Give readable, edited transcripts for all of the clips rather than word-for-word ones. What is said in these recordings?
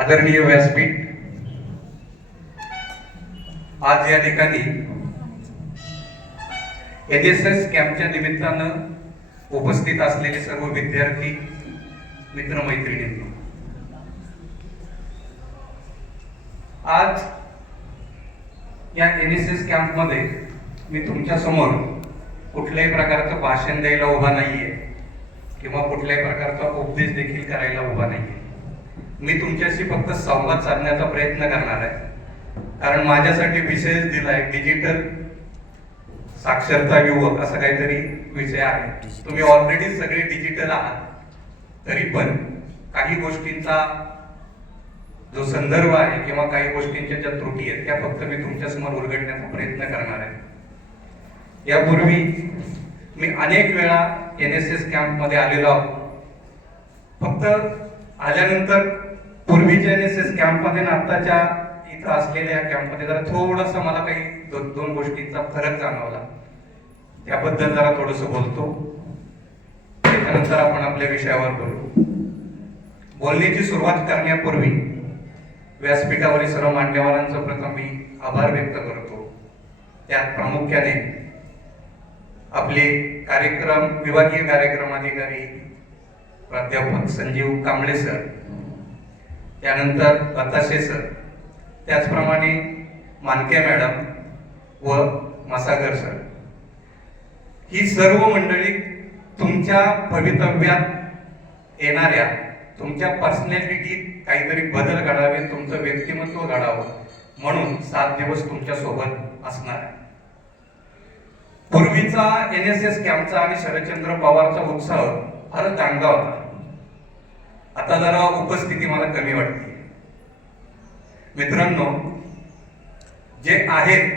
आदरणीय व्यासपीठ, आज या ठिकाणी NSS कॅम्पच्या निमित्तानं उपस्थित असलेले सर्व विद्यार्थी मित्रमैत्रिणींनो, आज या NSS कॅम्पमध्ये मी तुमच्या समोर कुठल्याही प्रकारचं भाषण द्यायला उभा नाहीये किंवा कुठल्याही प्रकारचा उपदेश देखील करायला उभा नाहीये. मी तुमच्याशी फक्त संवाद साधण्याचा प्रयत्न करणार आहे. कारण माझ्यासाठी विषय दिलाय डिजिटल साक्षरता युवक असा काहीतरी विषय आहे. तुम्ही ऑलरेडी सगळे डिजिटल आहात, तरी पण काही गोष्टींचा जो संदर्भ आहे किंवा काही गोष्टींच्या ज्या त्रुटी आहेत त्या फक्त मी तुमच्यासमोर उलगडण्याचा प्रयत्न करणार आहे. यापूर्वी मी अनेक वेळा NSS कॅम्प मध्ये आलेलो आहोत. फक्त आल्यानंतर पूर्वीच्या NSS कॅम्प मध्ये आणि आताच्या इथं असलेल्या कॅम्प मध्ये जरा थोडासा मला काही दोन गोष्टींचा फरक जाणवला. त्याबद्दल जरा थोडस बोलतो, त्याच्यानंतर आपण आपल्या विषयावर बोलू. बोलण्याची सुरुवात करण्यापूर्वी व्यासपीठावरील सर्व मान्यवरांचा प्रथम मी आभार व्यक्त करतो. त्यात प्रामुख्याने आपले विभागीय कार्यक्रम अधिकारी प्राध्यापक संजीव कांबळे सर, त्यानंतर बताशे सर, त्याचप्रमाणे मानके मॅडम व मसागर सर, ही सर्व मंडळी तुमच्या भवितव्यात येणाऱ्या तुमच्या पर्सनॅलिटीत काहीतरी बदल घडावे, तुमचं व्यक्तिमत्व घडावं म्हणून 7 दिवस तुमच्या सोबत असणार आहे. पूर्वीचा NSS कॅम्पचा आणि शरदचंद्र पवारचा उत्साह फारच चांगला होता. आता जरा उपस्थिती मला कमी वाटते. मित्रांनो, जे आहेत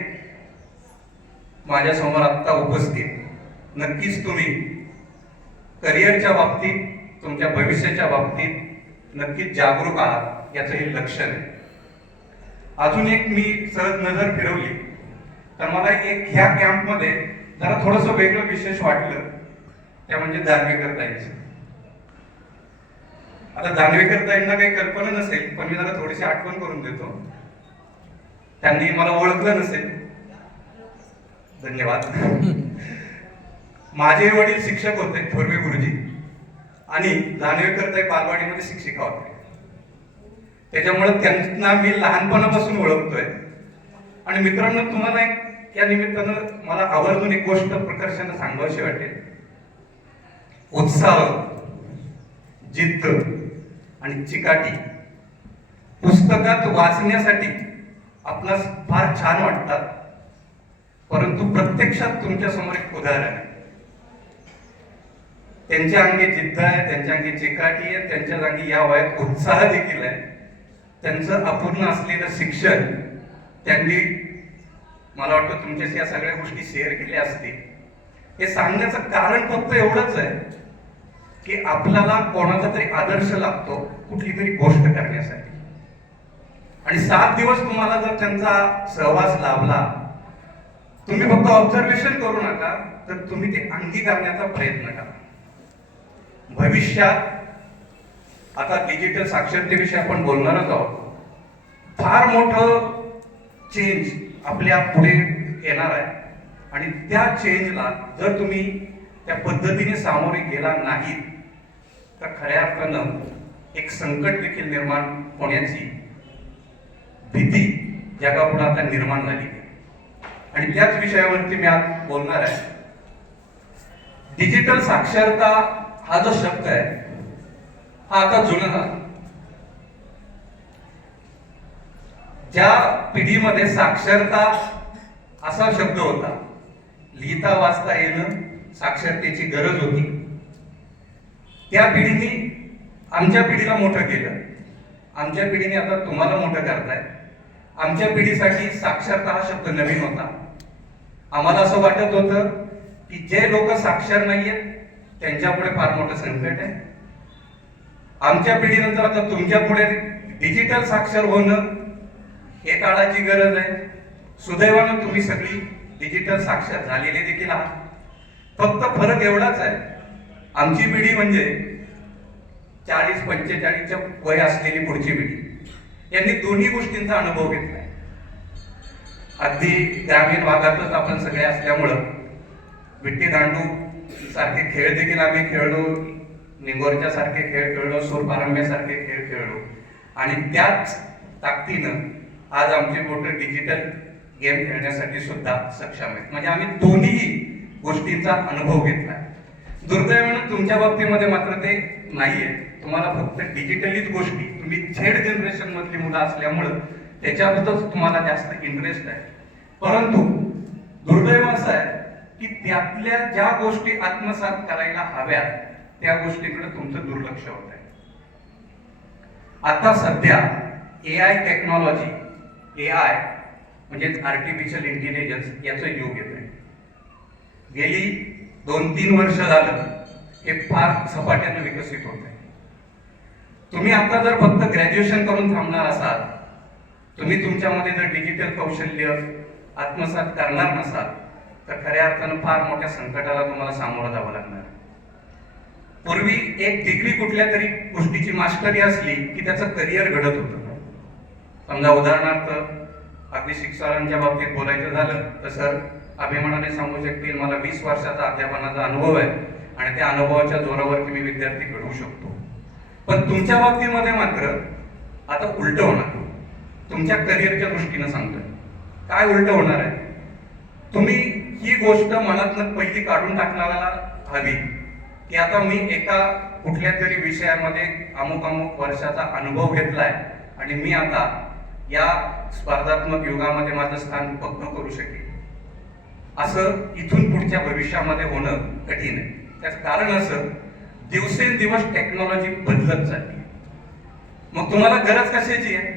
माझ्या समोर आता उपस्थित, नक्कीच तुम्ही करिअरच्या बाबतीत, तुमच्या भविष्याच्या बाबतीत नक्कीच जागरूक आहात, याचं हे लक्षण आहे. अजून एक मी सहज नजर फिरवली तर मला एक ह्या कॅम्पमध्ये जरा थोडस वेगळं विशेष वाटलं, त्या म्हणजे दानवेकरताईंचं. आता दानवेकरताईंना काही कल्पना नसेल, पण मी जरा थोडीशी आठवण करून देतो. त्यांनी मला ओळखलं नसेल, धन्यवाद. माझे वडील शिक्षक होते, थोरवे गुरुजी, आणि दानवेकरताई बालवाडीमध्ये शिक्षिका होते. त्याच्यामुळे त्यांना मी लहानपणापासून ओळखतोय. आणि मित्रांनो, तुम्हाला एक या निमित्तानं मला आवर्जून एक गोष्ट प्रकर्षाने सांगावीशी वाटेल. उत्साह, जिद्द आणि चिकाटी पुस्तकात वाचण्यासाठी आपणास फार छान वाटतात, परंतु प्रत्यक्षात तुमच्या समोर एक उदाहरण आहे. त्यांच्या अंगी जिद्द आहे, त्यांच्या अंगी चिकाटी आहे, त्यांच्या अंगी या वयात उत्साह देखील आहे. त्यांचं अपूर्ण असलेलं शिक्षण त्यांनी, मला वाटतं, तुमच्याशी या सगळ्या गोष्टी शेअर केल्या असतील. हे सांगण्याचं कारण फक्त एवढंच आहे की आपल्याला कोणाचा तरी आदर्श लागतो कुठली तरी गोष्ट करण्यासाठी. आणि 7 दिवस तुम्हाला जर त्यांचा सहवास लाभला, तुम्ही फक्त ऑब्झर्वेशन करू नका, तर तुम्ही ते अंगीकारण्याचा प्रयत्न करा. भविष्यात आता डिजिटल साक्षरतेविषयी आपण बोलणारच आहोत. फार मोठं चेंज आपल्या पुढे येणार आहे. आणि त्या चेंजला जर तुम्ही त्या पद्धतीने सामोरे गेला नाही तर खऱ्या अर्थानं एक संकट देखील निर्माण होण्याची भीती जगापुढे आता निर्माण झाली. आणि त्याच विषयावरती मी आज बोलणार आहे. डिजिटल साक्षरता हा जो शब्द आहे हा आता जुना झाला. ज्या पिढीमध्ये साक्षरता असा शब्द होता, लिहिता वाचता येणं साक्षरतेची गरज होती, त्या पिढीने आमच्या पिढीला मोठं केलं. आमच्या पिढीने आता तुम्हाला मोठं करताय. आमच्या पिढीसाठी साक्षरता हा शब्द नवीन होता. आम्हाला असं वाटत होतं की जे लोक साक्षर नाहीयेत त्यांच्यापुढे फार मोठं संकट आहे. आमच्या पिढीनंतर आता तुमच्या पुढे डिजिटल साक्षर होणं हे काळाची गरज आहे. सुदैवानं तुम्ही सगळी डिजिटल साक्षर झालेले देखील आहात. फक्त फरक एवढाच आहे, आमची पिढी म्हणजे 40-45च्या वय असलेली पुढची पिढी, यांनी दोन्ही गोष्टींचा अनुभव घेतलाय. अगदी ग्रामीण भागातच आपण सगळे असल्यामुळं विट्टी दांडू सारखे खेळ देखील आम्ही खेळलो, निंगोरच्या सारखे खेळ खेळलो, सूरपारंब्यासारखे खेळ खेळलो आणि त्याच ताकदीनं आज आमची बोटं डिजिटल गेम खेळण्यासाठी सुद्धा सक्षम आहेत. म्हणजे आम्ही दोन्ही गोष्टींचा अनुभव घेतला. दुर्दैवानं तुमच्या बाबतीमध्ये मात्र ते नाहीये. तुम्हाला फक्त डिजिटलीच गोष्टी, तुम्ही झेड जनरेशन मधली मुलं असल्यामुळं त्याच्याबद्दल तुम्हाला जास्त इंटरेस्ट आहे. परंतु दुर्दैव असं आहे की त्यातल्या ज्या गोष्टी आत्मसात करायला हव्यात त्या गोष्टीकडे तुमचं दुर्लक्ष होत आहे. आता सध्या एआय टेक्नॉलॉजी, एआय म्हणजे आर्टिफिशियल इंटेलिजन्स याचं युग येत आहे. गेली 2-3 वर्ष झालं हे फार झपाट्याने विकसित होत आहे. तुम्ही आता जर फक्त ग्रॅज्युएशन करून थांबणार असाल, तुम्ही तुमच्यामध्ये जर डिजिटल कौशल्य आत्मसात करणार नसाल तर खऱ्या अर्थानं फार मोठ्या संकटाला तुम्हाला सामोरं जावं लागणार. पूर्वी एक डिग्री कुठल्या तरी गोष्टीची मास्टरी असली की त्याचं करिअर घडत होतं. समजा उदाहरणार्थ अगदी शिक्षकांच्या बाबतीत बोलायचं झालं तर सर अभिमानाने सांगू शकतील मला 20 वर्षाचा अध्यापनाचा अनुभव आहे आणि त्या अनुभवाच्या जोरावर मी विद्यार्थी घडवू शकतो. पण तुमच्या बाबतीमध्ये मात्र आता उलट होणार. तुमच्या करिअरच्या दृष्टीनं सांगतोय. काय उलट होणार आहे? तुम्ही ही गोष्ट मनातनं पहिली काढून टाकण्याला हवी की आता मी एका कुठल्या तरी विषयामध्ये अमुक वर्षाचा अनुभव घेतलाय आणि मी आता या स्पर्धात्मक युगामध्ये माझं स्थान पक्क करू शकेल. असं इथून पुढच्या भविष्यामध्ये होणं कठीण आहे. त्याचं कारण असं दिवसेंदिवस टेक्नॉलॉजी बदलत चालली. मग तुम्हाला गरज कशाची आहे?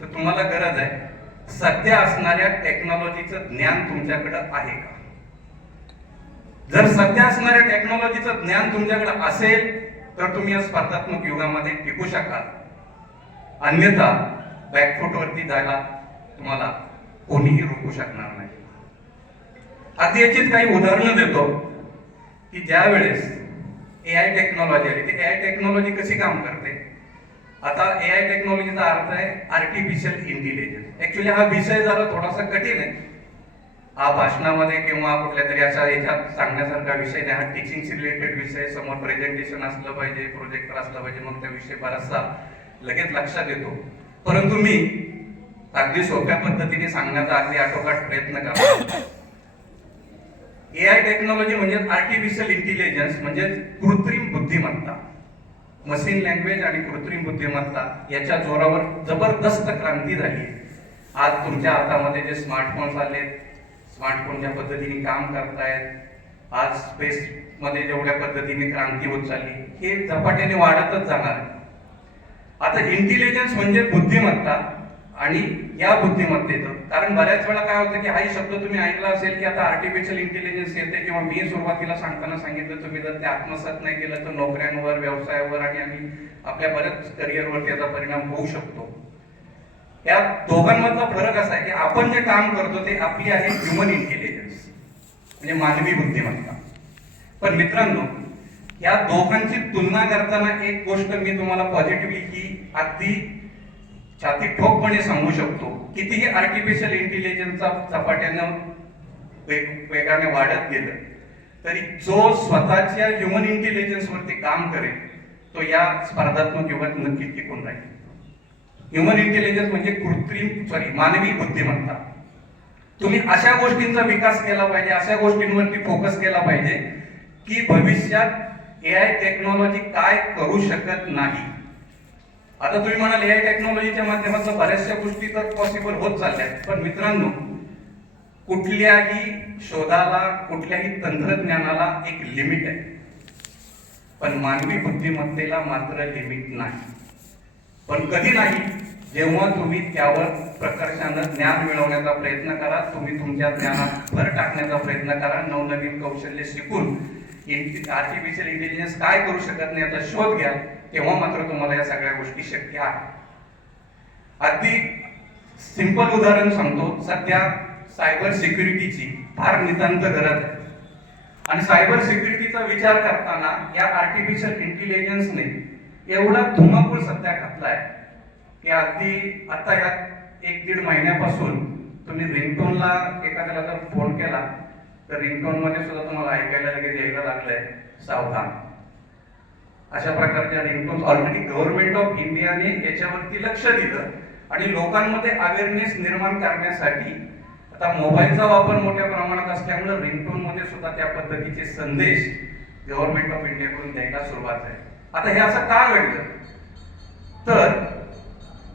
तर तुम्हाला गरज आहे सध्या असणाऱ्या टेक्नॉलॉजीचं ज्ञान तुमच्याकडे आहे का? जर सध्या असणाऱ्या टेक्नॉलॉजीचं ज्ञान तुमच्याकडे असेल तर तुम्ही या स्पर्धात्मक युगामध्ये टिकू शकाल. अन्यथा बॅकफूटवरती जायला तुम्हाला कोणीही रोखू शकणार नाही. अगदी याचीच काही उदाहरणं देतो की ज्या वेळेस एआय टेक्नॉलॉजी आली, ती एआय टेक्नॉलॉजी कशी काम करते. आता एआय टेक्नॉलॉजीचा अर्थ आहे आर्टिफिशियल इंटेलिजन्स. ऍक्च्युली हा विषय जरा थोडासा कठीण आहे. हा भाषणामध्ये किंवा कुठल्या तरी अशा याच्यात सांगण्यासारखा विषय नाही. हा टीचिंगशी रिलेटेड विषय, समोर प्रेझेंटेशन असलं पाहिजे, प्रोजेक्टर असलं पाहिजे, मग त्या विषय बराचसा लगेच लक्षात येतो. परंतु मी अगदी सोप्या पद्धतीने सांगण्याचा अगदी आटोकाट प्रयत्न करतो. एआय टेक्नॉलॉजी म्हणजे आर्टिफिशियल इंटेलिजन्स म्हणजे कृत्रिम बुद्धिमत्ता. मशीन लँग्वेज आणि कृत्रिम बुद्धिमत्ता याच्या जोरावर जबरदस्त क्रांती झाली. आज तुमच्या हातामध्ये जे स्मार्टफोन्स आले, स्मार्टफोन ज्या पद्धतीने काम करतायत, आज स्पेस मध्ये जेवढ्या पद्धतीने क्रांती होत चालली, हे झपाट्याने वाढतच जाणार आहे. आता इंटेलिजन्स म्हणजे बुद्धिमत्ता आणि या बुद्धिमत्तेचं कारण बऱ्याच वेळा काय होतं की हाही शब्द तुम्ही ऐकला असेल की आता आर्टिफिशियल इंटेलिजन्स येते किंवा मी सुरुवातीला सांगताना सांगितलं तुम्ही जर ते आत्मसात नाही केलं तर नोकऱ्यांवर, व्यवसायावर आणि आपल्या बऱ्याच करिअरवर त्याचा परिणाम होऊ शकतो. या दोघांमधला फरक असा आहे की आपण जे काम करतो ते आपली आहे ह्युमन इंटेलिजन्स म्हणजे मानवी बुद्धिमत्ता. पण मित्रांनो या दोघांची तुलना करताना एक गोष्ट मी तुम्हाला पॉझिटिव्हली ही अगदी छाती ठोकपणे सांगू शकतो. कितीही आर्टिफिशियल इंटेलिजन्सचा झपाट्यानं वेगाने वाढत गेलं तरी जो स्वतःच्या ह्युमन इंटेलिजन्स वरती काम करेल तो या स्पर्धात्मक युगात नक्की टिकून राहील. ह्युमन इंटेलिजन्स म्हणजे मानवी बुद्धिमत्ता. तुम्ही अशा गोष्टींचा विकास केला पाहिजे, अशा गोष्टींवरती फोकस केला पाहिजे की भविष्यात एआय टेक्नॉलॉजी काय करू शकत नाही. आता तुम्ही म्हणाल एआय टेक्नॉलॉजीच्या माध्यमातून बऱ्याचशा गोष्टी तर पॉसिबल होत चालल्या, पण मित्रांनो कुठल्याही शोधाला, कुठल्याही तंत्रज्ञानाला एक लिमिट आहे, पण मानवी बुद्धिमत्तेला मात्र लिमिट नाही. पण कधी नाही जेव्हा तुम्ही त्यावर प्रकर्षानं ज्ञान मिळवण्याचा प्रयत्न करा, तुम्ही तुमच्या ज्ञानात भर टाकण्याचा प्रयत्न करा, नवनवीन कौशल्य शिकून आर्टिफिशियल इंटेलिजन्स काय करू शकत नाही याचा शोध घ्या, तेव्हा मात्र तुम्हाला या सगळ्या गोष्टी शक्य आहे. अगदी सिंपल उदाहरण सांगतो. सध्या सायबर सिक्युरिटीची फार नितांत गरज आहे आणि सायबर सिक्युरिटीचा विचार करताना या आर्टिफिशियल इंटेलिजन्सने एवढा धुमाकूळ सध्या घातलाय की अगदी आता या 1-1.5 महिन्यापासून तुम्ही रिंगटोनला एखाद्याला जर फोन केला तर रिंगटोन मध्ये सुद्धा तुम्हाला ऐकायला लगेच यायला लागलंय सावधान. अशा प्रकारच्या रिंगटोन्स ऑलरेडी गव्हर्नमेंट ऑफ इंडियाने याच्यावरती लक्ष दिलं आणि लोकांमध्ये अवेअरनेस निर्माण करण्यासाठी आता मोबाईलचा वापर मोठ्या प्रमाणात असल्यामुळे रिंगटोन मध्ये सुद्धा त्या पद्धतीचे संदेश गव्हर्नमेंट ऑफ इंडियाकडून द्यायला सुरुवात आहे. आता हे असं का घडलं तर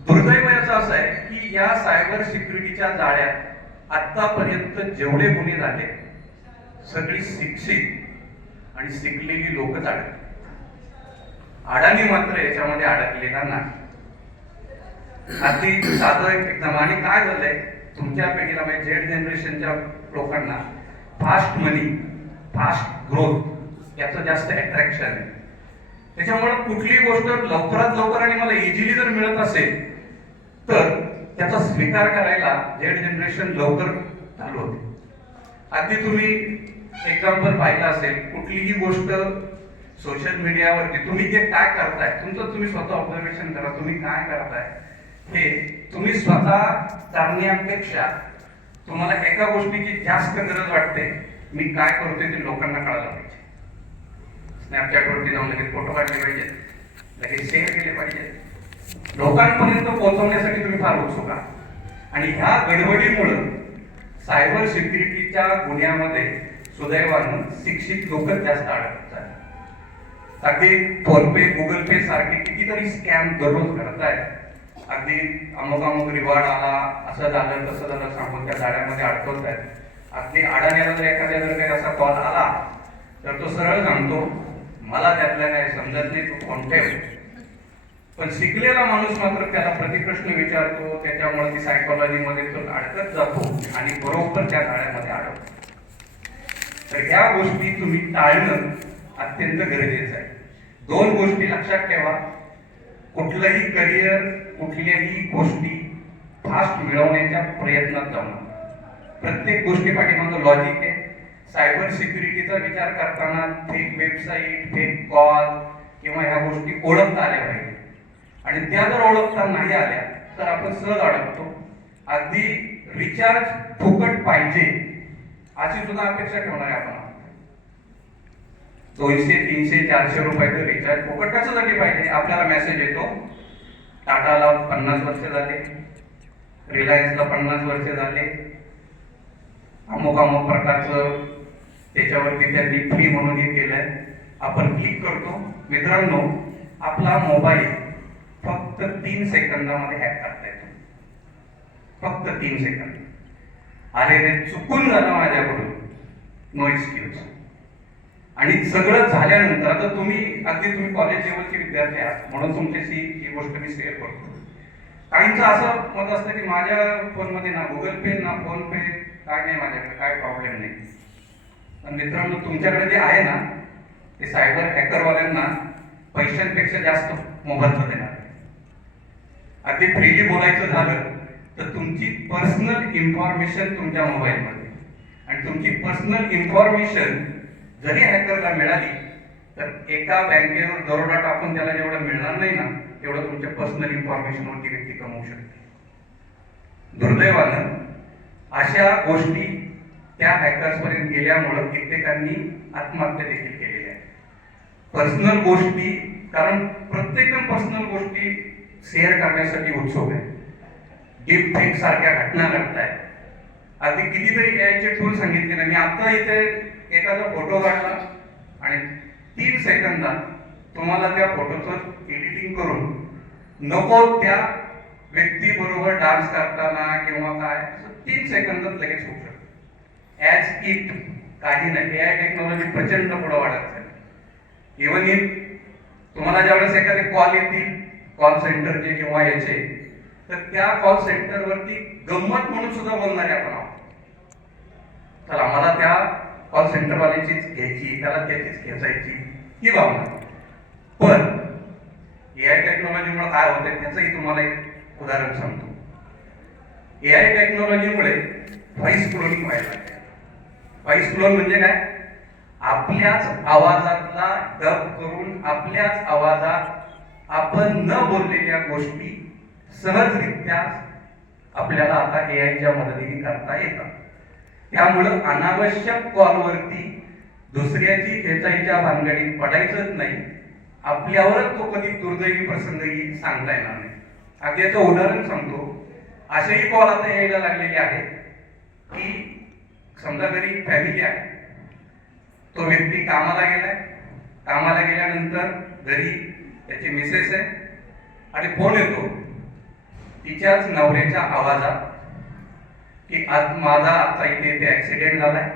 दुर्दैव याचं असं आहे की या सायबर सिक्युरिटीच्या जाळ्यात आतापर्यंत जेवढे गुन्हे झाले सगळी शिक्षित आणि शिकलेली लोकच अडकली. अडाणी मात्र याच्यामध्ये अडकलेला नाही. अगदी साधं एकदम. आणि काय झालंय तुमच्या पिढीला म्हणजे झेड जनरेशनच्या लोकांना फास्ट मनी फास्ट ग्रोथ याचं जास्त अट्रॅक्शन आहे. त्याच्यामुळे कुठली गोष्ट लवकरात लवकर आणि मला इझिली जर मिळत असेल तर त्याचा स्वीकार करायला झेड जनरेशन लवकर चालू होते. अगदी तुम्ही एक्झाम्पल पाहिलं असेल कुठलीही गोष्ट सोशल मीडियावरती तुम्ही जे काय करताय तुमचं तुम्ही स्वतः ऑब्झर्वेशन करा. तुम्ही काय करताय हे तुम्ही स्वतः करण्यापेक्षा तुम्हाला एका गोष्टीची जास्त गरज वाटते. मी काय करतोय ते लोकांना कळायला पाहिजे. स्नॅपचॅटवरती जाऊन लगेच फोटो काढले पाहिजे, लगेच शेअर केले पाहिजे. लोकांपर्यंत पोहोचवण्यासाठी तुम्ही फार उत्सुक आहात. आणि ह्या गडबडीमुळं सायबर सिक्युरिटीच्या गुन्ह्यामध्ये सुदैवानं शिक्षित लोकच जास्त अडकत आहेत. अगदी फोनपे गुगल पे सारखे कितीतरी स्कॅम दररोज करत आहेत. अगदी अमुक रिवॉर्ड आला, असं झालं तसं झालं सांगून त्या जाळ्यामध्ये अडकवत आहेत. अगदी अडाण्याला जर एखाद्या जर काही असा कॉल आला तर तो सरळ सांगतो मला त्यातल्या काय समजत नाही, तू फोन ठेव. पण शिकलेला माणूस मात्र त्याला प्रतिप्रश्न विचारतो. त्याच्यामुळे ती सायकोलॉजीमध्ये तो अडकत जातो आणि बरोबर त्या जाळ्यामध्ये अडकतो. तर ह्या गोष्टी तुम्ही टाळणं अत्यंत गरजेचं आहे. 2 गोष्टी लक्षात ठेवा. कुठलंही करिअर कुठल्याही गोष्टी फास्ट मिळवण्याच्या प्रयत्नात जाऊ नका. प्रत्येक गोष्टी पाठीमागं लॉजिक आहे. सायबर सिक्युरिटीचा विचार करताना फेक वेबसाईट फेक कॉल किंवा ह्या गोष्टी ओळखता आल्या पाहिजे. आणि त्या जर ओळखता नाही आल्या तर आपण सहज अडकतो. अगदी रिचार्ज फुकट पाहिजे अशी सुद्धा अपेक्षा ठेवणार आहे आपण. 200, 300, 400 रुपयाचं रिचार्ज फुकट कशासाठी पाहिजे. आपल्याला मेसेज येतो टाटाला 50 वर्ष झाले, रिलायन्सला 50 वर्ष झाले, अमुक प्रकारचं त्याच्यावरती त्यांनी फ्री म्हणून हे केलंय. आपण क्लिक करतो. मित्रांनो आपला मोबाईल फक्त 3 सेकंदामध्ये हॅक करता येतो. फक्त 3 सेकंद. अरे रे चुकून झालं माझ्याकडून, नो एक्सक्यूज. आणि सगळं झाल्यानंतर आता तुम्ही कॉलेज लेवलचे विद्यार्थी आहात म्हणून तुमच्याशी ही गोष्ट मी शेअर करतो. काहींचं असं मत असतं की माझ्या फोनमध्ये ना गुगल पे ना फोन पे काय नाही, माझ्याकडे काय प्रॉब्लेम नाही. पण मित्रांनो तुमच्याकडे जे आहे ना ते सायबर हॅकरवाल्यांना पैशांपेक्षा जास्त मोबदला देणार. अगदी फ्रीली बोलायचं झालं तर तुमची पर्सनल इन्फॉर्मेशन तुमच्या मोबाईलमध्ये आणि तुमची पर्सनल इन्फॉर्मेशन जरी हॅकरला मिळाली तर एका बँकेवर दरोडा टाकून त्याला जेवढं मिळणार नाही ना तेवढं तुमच्या पर्सनल इन्फॉर्मेशनवरती व्यक्ती कमवू शकते. दुर्दैवानं अशा गोष्टी त्या हॅकर्स पर्यंत गेल्यामुळं कित्येकांनी आत्महत्या देखील केलेल्या आहेत. पर्सनल गोष्टी, कारण प्रत्येकजण पर्सनल गोष्टी शेअर करण्यासाठी उत्सुक आहे. डीप फेक सारख्या घटना घडतायत. अगदी कितीतरी एआयचे टूल सांगितले ना. मी आता इथे एखादा फोटो काढला आणि 3 सेकंदात तुम्हाला त्या फोटोचं एडिटिंग करून नको त्या व्यक्ती बरोबर डान्स करताना किंवा काय 3 सेकंदात लगेच होऊ शकतो. ॲज इट काही नाही. एआय टेक्नॉलॉजी प्रचंड पुढे वाढत आहे. इव्हन इफ तुम्हाला ज्यावेळेस एखादे कॉल येतील कॉल सेंटरचे किंवा याचे तर त्या कॉल सेंटरवरती गंमत म्हणून सुद्धा बोलणारे आपण आहोत. तर आम्हाला त्या कॉल सेंटरवाल्याचीच घ्यायची, त्याला त्याचीच खेचायची ही भावना. पण एआय टेक्नॉलॉजीमुळे काय होतंय त्याचंही तुम्हाला एक उदाहरण सांगतो. एआय टेक्नॉलॉजीमुळे व्हॉइस क्लोनिंग व्हायला लागते. व्हॉइस क्लोन म्हणजे काय? आपल्याच आवाजातला डब करून आपल्याच आवाजात आपण न बोललेल्या गोष्टी सहजरित्या आपल्याला आता एआयच्या मदतीने करता येतात. त्यामुळं अनावश्यक कॉलवरती दुसऱ्याची खेचाईच्या भानगडीत पडायचंच नाही. आपल्यावरच तो कधी दुर्दैवी प्रसंग येईल सांगता येणार नाही. अगदी याचं उदाहरण सांगतो. असेही कॉल आता यायला लागलेले आहेत की समजा घरी फॅमिली आहे, तो व्यक्ती कामाला गेलाय, कामाला गेल्यानंतर घरी त्याची मिसेस आहे आणि फोन येतो तिच्याच नवऱ्याच्या आवाजात की आज माझा आता इथे ऍक्सिडेंट झालाय,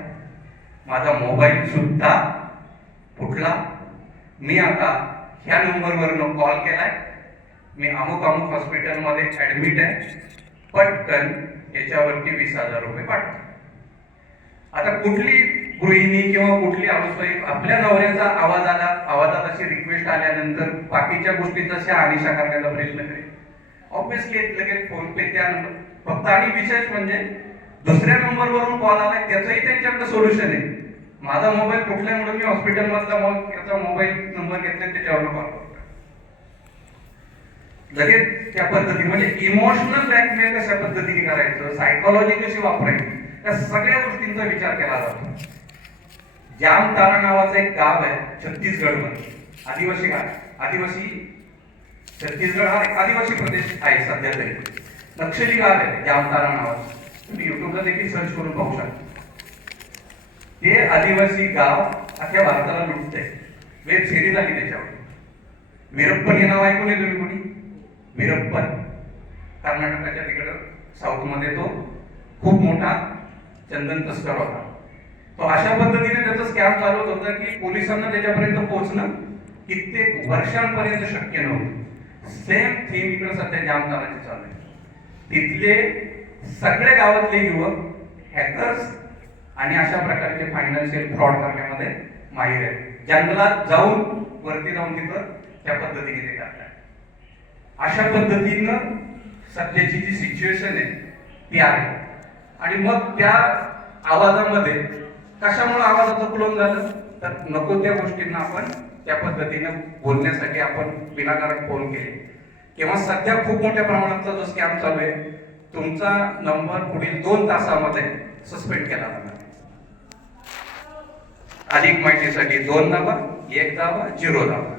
माझा मोबाईल सुद्धा फुटला, मी आता ह्या नंबरवरून कॉल केलाय, मी अमुक अमुक हॉस्पिटलमध्ये ऍडमिट आहे, पटकन याच्यावरती 20,000 रुपये पाठवा. आता कुठली गृहिणी किंवा कुठली हाऊसवाईफ आपल्या नवऱ्याचा आवाजात अशी रिक्वेस्ट आल्यानंतर बाकीच्या गोष्टी तशा आनिशा करण्याचा प्रयत्न करेल? ऑब्विसली लगेच फोन पे त्या नंबर फक्त. आणि विशेष म्हणजे दुसऱ्या नंबरवरून कॉल आलाय त्याचंही त्यांच्याकडे सोल्युशन आहे. माझा मोबाईल फुटल्यामुळे मी हॉस्पिटल मधला त्याचा मोबाईल नंबर घेतला त्याच्यावर कॉल करतो. लगेच त्या पद्धतीने म्हणजे इमोशनल ब्लॅकमेल कशा पद्धतीने करायचं, सायकोलॉजी कशी वापरायची, त्या सगळ्या गोष्टींचा विचार केला जातो. जामतारा नावाचं एक गाव आहे छत्तीसगड मध्ये, आदिवासी छत्तीसगड हा एक आदिवासी प्रदेश आहे सध्या तरी. नक्षली गाव आहे जामतारा नावाचं, तुम्ही युट्यूबला देखील सर्च करून पाहू शकता. ते आदिवासी गाव अख्ख्या भारताला लुटतंय. वेब सिरीज आली त्याच्यावर. वीरप्पन हे नाव ऐकून तुम्ही कोणी? वीरप्पन कर्नाटकाच्या तिकडं साऊथ मध्ये तो खूप मोठा चंदन तस्कर होता. तो अशा पद्धतीने त्याचा स्कॅम चालवत होता की पोलिसांना त्याच्यापर्यंत पोहोचणं कित्येक वर्षांपर्यंत शक्य नव्हतं. सेम थीम इकडे सध्या जामताराची चालू आहे. तिथले सगळे गावातले युवक हॅकर्स आणि अशा प्रकारचे फायनान्शियल फ्रॉड करण्यामध्ये माहीर आहेत. जंगलात जाऊन वरती जाऊन तिथं त्या पद्धतीने ते करतात. अशा पद्धतीनं सध्याची जी सिच्युएशन आहे ती आहे. आणि मग त्या आवाजामध्ये कशामुळे आवाजाचं क्लोन झालं तर नको त्या गोष्टींना आपण त्या पद्धतीनं बोलण्यासाठी आपण विनाकारण फोन केले. किंवा सध्या खूप मोठ्या प्रमाणाचा जो स्कॅम चालू आहे, तुमचा नंबर पुढील 2 तासामध्ये सस्पेंड केला जाणार. अधिक माहितीसाठी 2 दाबा, 1 दाबा, 0 दाबा.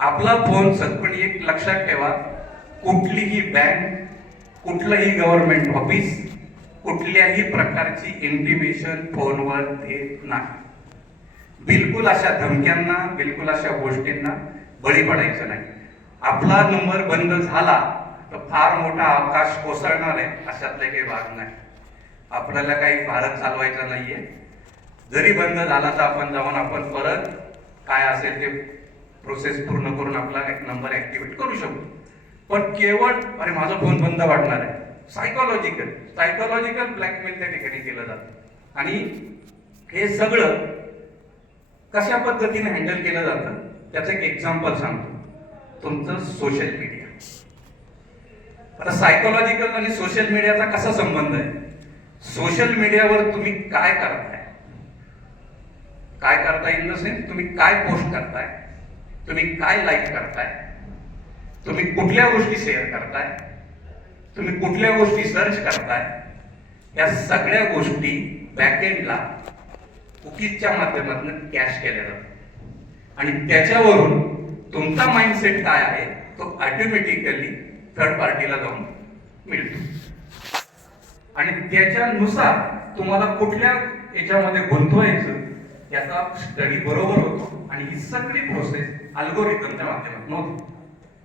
आपला फोन पण एक लक्षात ठेवा, कुठलीही बँक, कुठलंही गव्हर्नमेंट ऑफिस कुठल्याही प्रकारची इंटिमेशन फोनवर देत नाही. बिलकुल अशा धमक्यांना, बिलकुल अशा गोष्टींना बळी पडायचं नाही. आपला नंबर बंद झाला तर फार मोठा अवकाश कोसळणार आहे अशातले काही भाग नाही. आपल्याला काही भारत चालवायचा नाहीये. जरी बंद झाला तर आपण जाऊन आपण परत काय असेल ते प्रोसेस पूर्ण करून आपला एक नंबर ऍक्टिव्हेट करू शकतो. पण केवळ अरे माझा फोन बंद वाटणार आहे, सायकोलॉजिकल ब्लॅकमेल त्या ठिकाणी केलं जातं. आणि हे सगळं कशा पद्धतीने हँडल केलं जातं त्याचं एक एक्झाम्पल सांगतो. तुमचं सोशल मीडिया. आता सायकोलॉजिकल आणि सोशल मीडियाचा कसा संबंध आहे? सोशल मीडियावर तुम्ही काय करताय इन द सेन्स तुम्ही काय पोस्ट करताय, तुम्ही काय लाईक करताय, तुम्ही कुठल्या गोष्टी शेअर करताय, तुम्ही कुठल्या गोष्टी सर्च करताय, या सगळ्या गोष्टी बॅकएंडला कुकीजच्या माध्यमातून कॅश केल्या जातात. आणि त्याच्यावरून तुमचा माइंडसेट काय आहे तो ऑटोमॅटिकली थर्ड पार्टीला जाऊन मिळतो. आणि त्याच्यानुसार तुम्हाला कुठल्या याच्यामध्ये गुंतवायचं याचा स्टडी बरोबर होतो. आणि ही सगळी प्रोसेस अल्गोरिथमच्या माध्यमातून होती.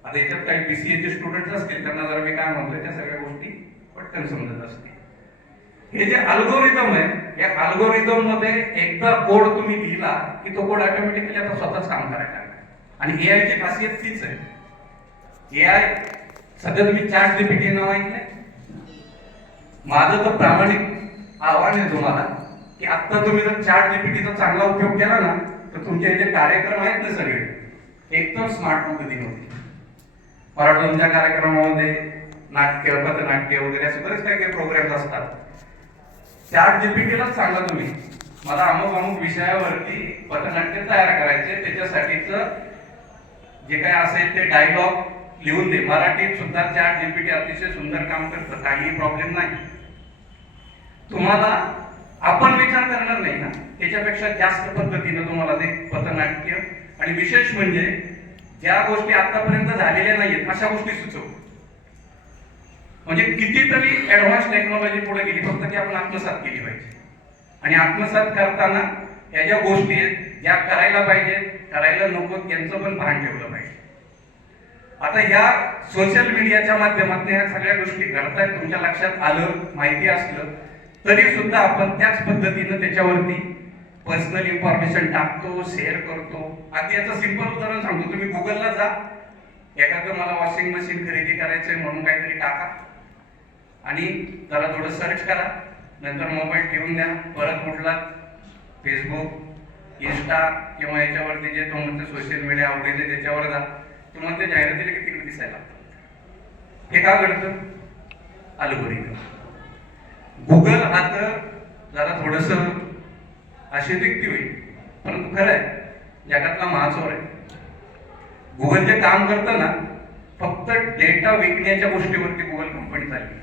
आता याच्यात काही बीसीएचे स्टुडंट असतील त्यांना जर मी काय म्हणतोय त्या सगळ्या गोष्टी पटकन समजत असतील. हे जे अल्गोरिथम आहे, या अल्गोरिथम मध्ये एकदा कोड तुम्ही लिहिला की तो कोड ऑटोमॅटिकली आता स्वतःच काम करायला लागला. आणि एआय ची खासियत तीच आहे. एआय सध्या तुम्ही चॅट जीपीटी नाव ऐकलंय? माझं तर प्रामाणिक आव्हान आहे तुम्हाला की आता तुम्ही जर चॅट जीपीटीचा चांगला उपयोग केला ना तर तुमचे जे कार्यक्रम आहेत ना सगळे एकदम स्मार्ट पद्धतीने होते. मराठवाड्याच्या कार्यक्रमामध्ये नाट्य, पथनाट्य वगैरे असे बरेच काही प्रोग्राम असतात. चॅट जीपीटीलाच सांगा तुम्ही मला अमुक विषयावरती पथनाट्य तयार करायचे, त्याच्यासाठीच जे काय असेल ते डायलॉग लिहून दे. मराठीत सुद्धा चॅट जीपीटी अतिशय सुंदर काम करतं, काही प्रॉब्लेम नाही. तुम्हाला आपण विचार करणार नाही ना, त्याच्यापेक्षा जास्त पद्धतीनं तुम्हाला ते पथनाट्य आणि विशेष म्हणजे ज्या गोष्टी आतापर्यंत झालेल्या नाहीयेत अशा गोष्टी सुचव. म्हणजे कितीतरी ऍडव्हान्स टेक्नॉलॉजी पुढे गेली, फक्त ती आपण आत्मसात केली पाहिजे. आणि आत्मसात करताना या ज्या गोष्टी आहेत ज्या करायला पाहिजेत, करायला नको, त्यांचं पण भान ठेवलं पाहिजे. आता या सोशल मीडियाच्या माध्यमातून ह्या सगळ्या गोष्टी घडतायत, तुमच्या लक्षात आलं, माहिती असलं तरी सुद्धा आपण त्याच पद्धतीनं त्याच्यावरती पर्सनल इन्फॉर्मेशन टाकतो, शेअर करतो. आता याचं सिंपल उदाहरण सांगतो. तुम्ही गुगलला जा, एखादं मला वॉशिंग मशीन खरेदी करायचंय म्हणून काहीतरी टाका आणि जरा थोडं सर्च करा, नंतर मोबाईल ठेवून द्या, परत कुठला फेसबुक, इंस्टा किंवा याच्यावरती जे तुमचं सोशल मीडिया आवडीचे त्याच्यावर जा, तुम्हाला ते जाहिरातीला किती दिसायला लागतात. हे का घडतं? अल्गोरिदम. गुगल हा तर जरा थोडस अतिशयोक्ती होईल, परंतु खरं आहे जगातला महाचोर आहे. गुगल जे काम करतं ना, फक्त डेटा विकण्याच्या गोष्टीवरती गुगल कंपनी चालली.